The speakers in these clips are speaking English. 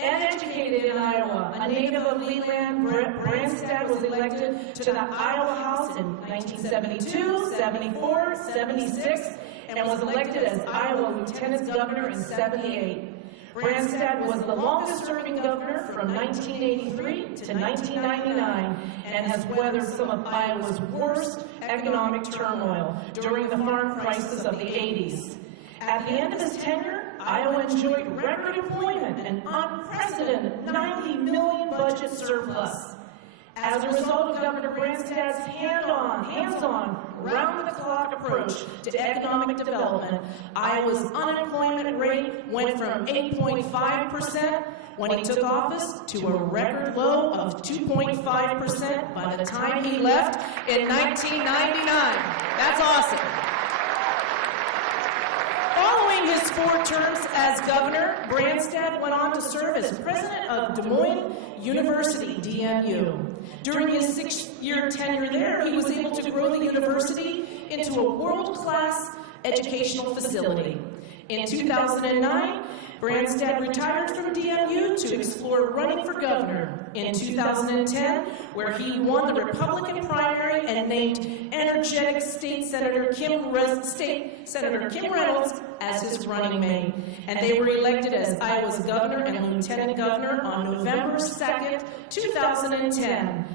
and educated in Iowa. A native of Leland, Branstad was elected to the Iowa House in 1972, 74, 76, and was elected as Iowa Lieutenant Governor in 78. Branstad was the longest-serving governor from 1983 to 1999 and has weathered some of Iowa's worst economic turmoil during the farm crisis of the 80s. At the end of his tenure, Iowa enjoyed record employment and unprecedented $90 million budget surplus. As a result of Governor Branstad's hands-on, round-the-clock approach to economic development, Iowa's unemployment rate went from 8.5% when he took office to a record low of 2.5% by the time he left in 1999. That's awesome. Following his 4 terms as governor, Branstad went on to serve as president of Des Moines University, DMU. During his 6-year tenure there, he was able to grow the university into a world-class educational facility. In 2009, Branstad retired from DMU to explore running for governor. In 2010, where he won the Republican primary and named energetic State Senator Kim Reynolds as his running mate. And they were elected as Iowa's governor and lieutenant governor on November 2nd, 2010.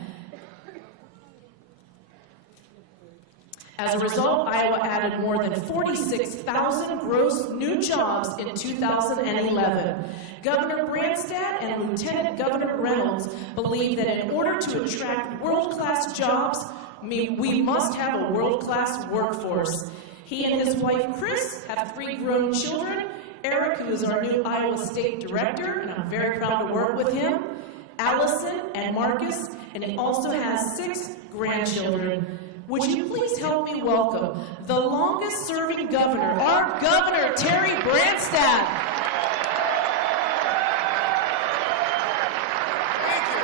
As a result, Iowa added more than 46,000 gross new jobs in 2011. Governor Branstad and Lieutenant Governor Reynolds believe that in order to attract world-class jobs, we must have a world-class workforce. He and his wife, Chris, have 3 grown children. Eric, who is our new Iowa State Director, and I'm very proud to work with him. Allison and Marcus, and he also has 6 grandchildren. Would you please help me welcome the longest-serving governor, our Governor, Terry Branstad. Thank you.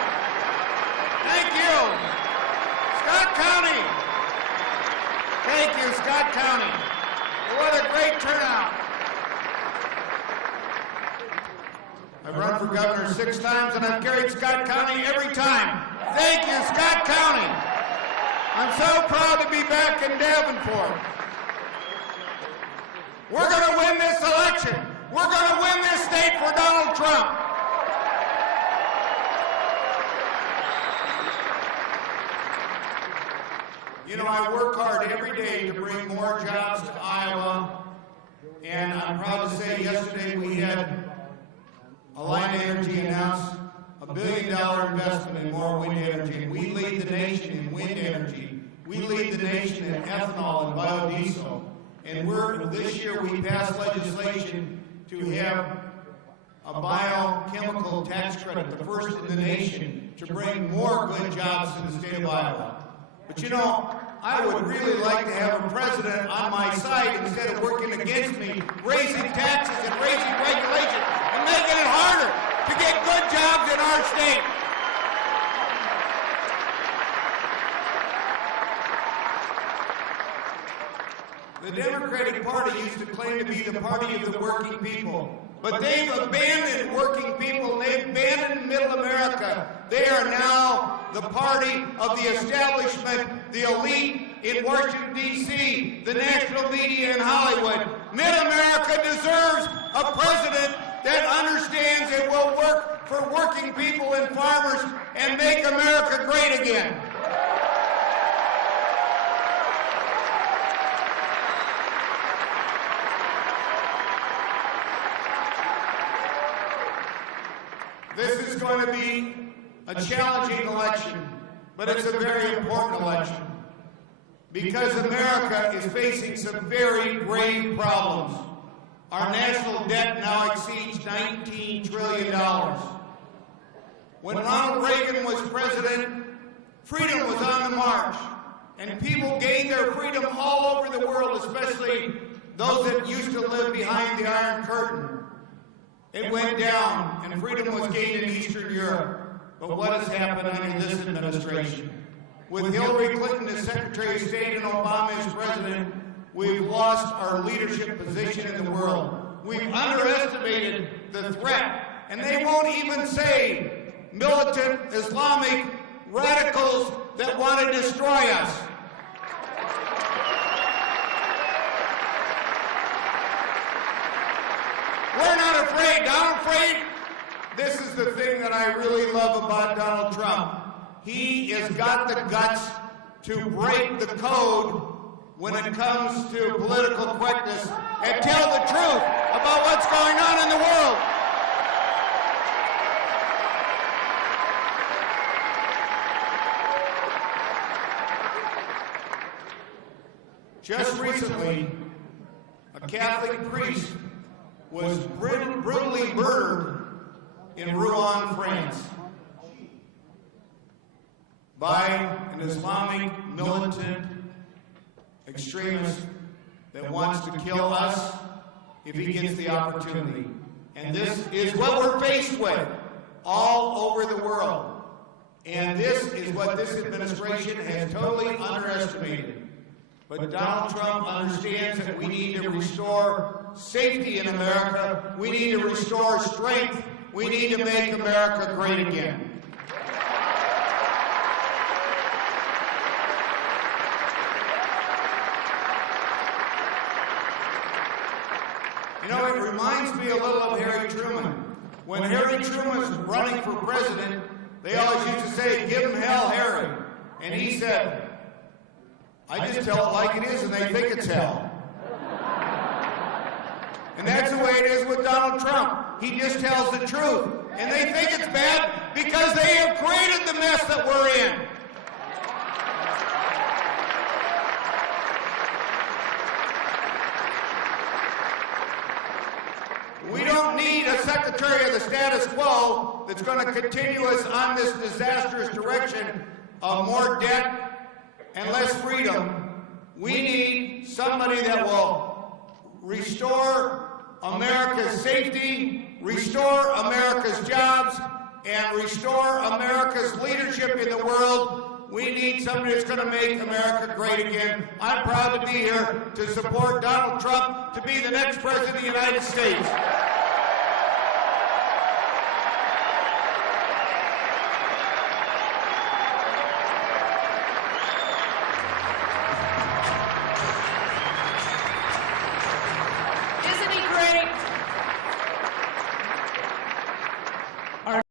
Thank you. Scott County. Thank you, Scott County. What a great turnout. I've run for governor 6 times, and I've carried Scott County every time. Thank you, Scott County. I'm so proud to be back in Davenport. We're going to win this election. We're going to win this state for Donald Trump. You know, I work hard every day to bring more jobs to Iowa, and I'm proud to say yesterday we had Alliant Energy announce $1 billion investment in more wind energy. We lead the nation in wind energy. We lead the nation in ethanol and biodiesel. And this year we passed legislation to have a biochemical tax credit, the first in the nation, to bring more good jobs to the state of Iowa. But you know, I would really like to have a president on my side instead of working against me, raising taxes and raising regulations and making it harder to get good jobs in our state. The Democratic Party used to claim to be the party of the working people, but they've abandoned working people, and they've abandoned middle America. They are now the party of the establishment, the elite in Washington, D.C., the national media in Hollywood. Mid-America deserves a president that understands it will work for working people and farmers and make America great again. This is going to be a challenging election, but it's a very important election because America is facing some very grave problems. Our national debt now exceeds $19 trillion. When Ronald Reagan was president, freedom was on the march, and people gained their freedom all over the world, especially those that used to live behind the Iron Curtain. It went down, and freedom was gained in Eastern Europe. But what has happened under this administration? With Hillary Clinton as Secretary of State and Obama as President, we've lost our leadership position in the world. We've underestimated the threat And they won't even say militant Islamic radicals that want to destroy us. We're not afraid. I'm afraid. This is the thing that I really love about Donald Trump. He has got the guts to break the code when it comes to political correctness and tell the truth about what's going on in the world. Just recently, a Catholic priest was brutally murdered in Rouen, France, by an Islamic militant extremist that wants to kill us if he gets the opportunity. And this is what we're faced with all over the world. And this is what this administration has totally underestimated. But Donald Trump understands that we need to restore safety in America. We need to restore strength. We need to make America great again. You know, it reminds me a little of Harry Truman. When Harry Truman was running for president, they always used to say, "Give him hell, Harry." And he said, "I just tell it like it is, and they think it's hell." And that's the way it is with Donald Trump. He just tells the truth. And they think it's bad because they have created the mess that we're in. We don't need a secretary of the status quo that's going to continue us on this disastrous direction of more debt and less freedom. We need somebody that will restore America's safety, restore America's jobs, and restore America's leadership in the world. We need somebody that's going to make America great again. I'm proud to be here to support Donald Trump to be the next president of the United States.